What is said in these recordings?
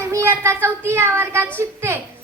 मी आता चौथी या वर्गात शिकते.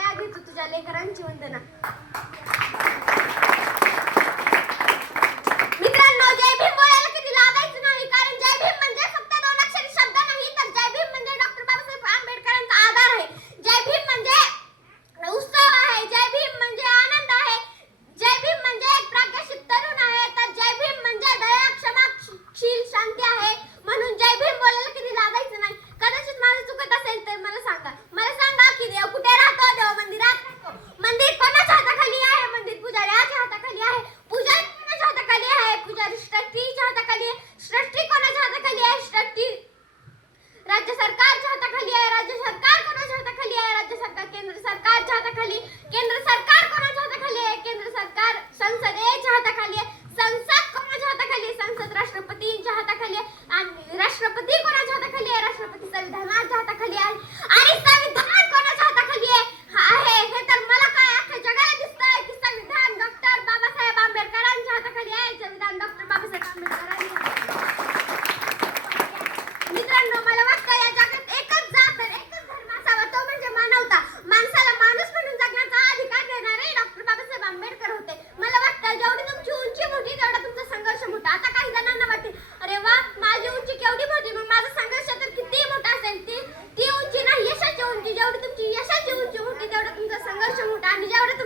घेतो तुझ्या लेकरांची वंदना.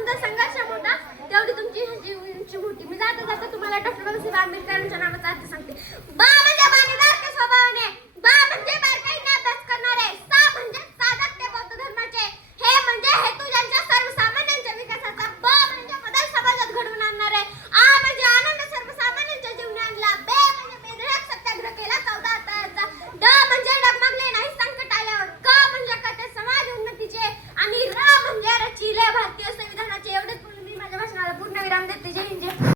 मुद्दा संघर्ष मुद्दा तेवढी तुमची मोठी मी जाता जाता तुम्हाला डॉक्टर बाबासाहेब आंबेडकरांच्या नावाचा अर्थ सांगते. बाय!